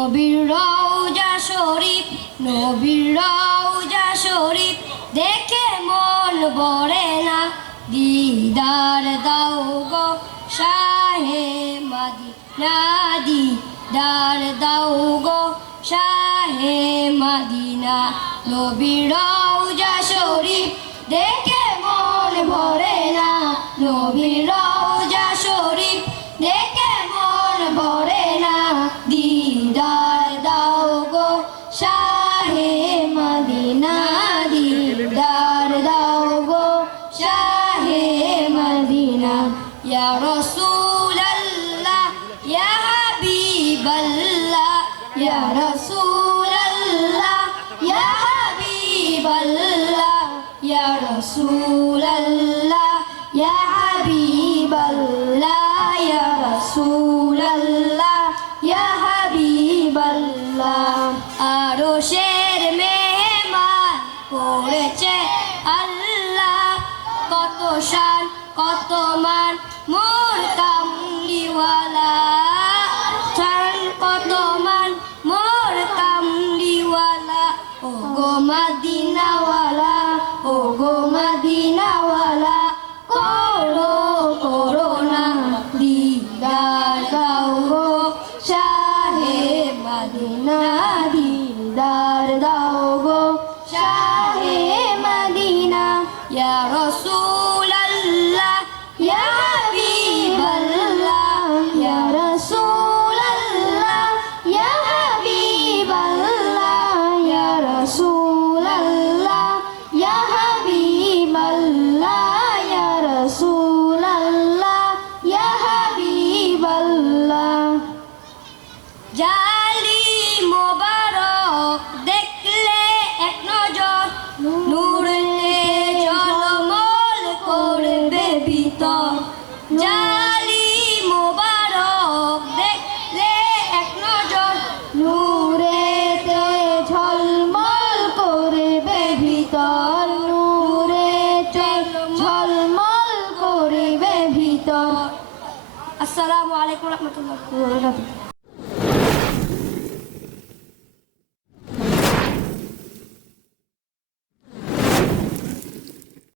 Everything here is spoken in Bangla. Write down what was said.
নবীর রওজা শরীফ, নবীর রওজা শরীফ, দেখে মন ভরে না। দিদার দাও গো শাহে মাদিনা, দিদার দাও গো শাহে মাদিনা। নবীর রওজা শরীফ, দেখে মন ভরে না। নবীর রওজা শরীফ, দেখে ইয়া রাসূলাল্লাহ ইয়া হাবিবাল্লাহ ইয়া রাসূলাল্লাহ ইয়া হাবিবাল্লাহ ইয়া রাসূলাল্লাহ ইয়া হাবিবাল্লাহ ইয়া রাসূলাল্লাহ ইয়া হাবিবাল্লাহ আরশের মেহমান করেছে আল্লাহ। কত শান কত মান মোর কামলিওয়ালা শান কত মান ও গো মদিনাওয়ালা ও গো জালি মোবারক দেখলে এক নজর নূরেতে ঝলমল করবে ভিতর জালি মোবারক দেখলে এক নজর নূরেতে ঝলমল করবে ভিতর নূরেতে ঝলমল করবে ভিতর আসসালামু আলাইকুম রহমতুল্লাহ।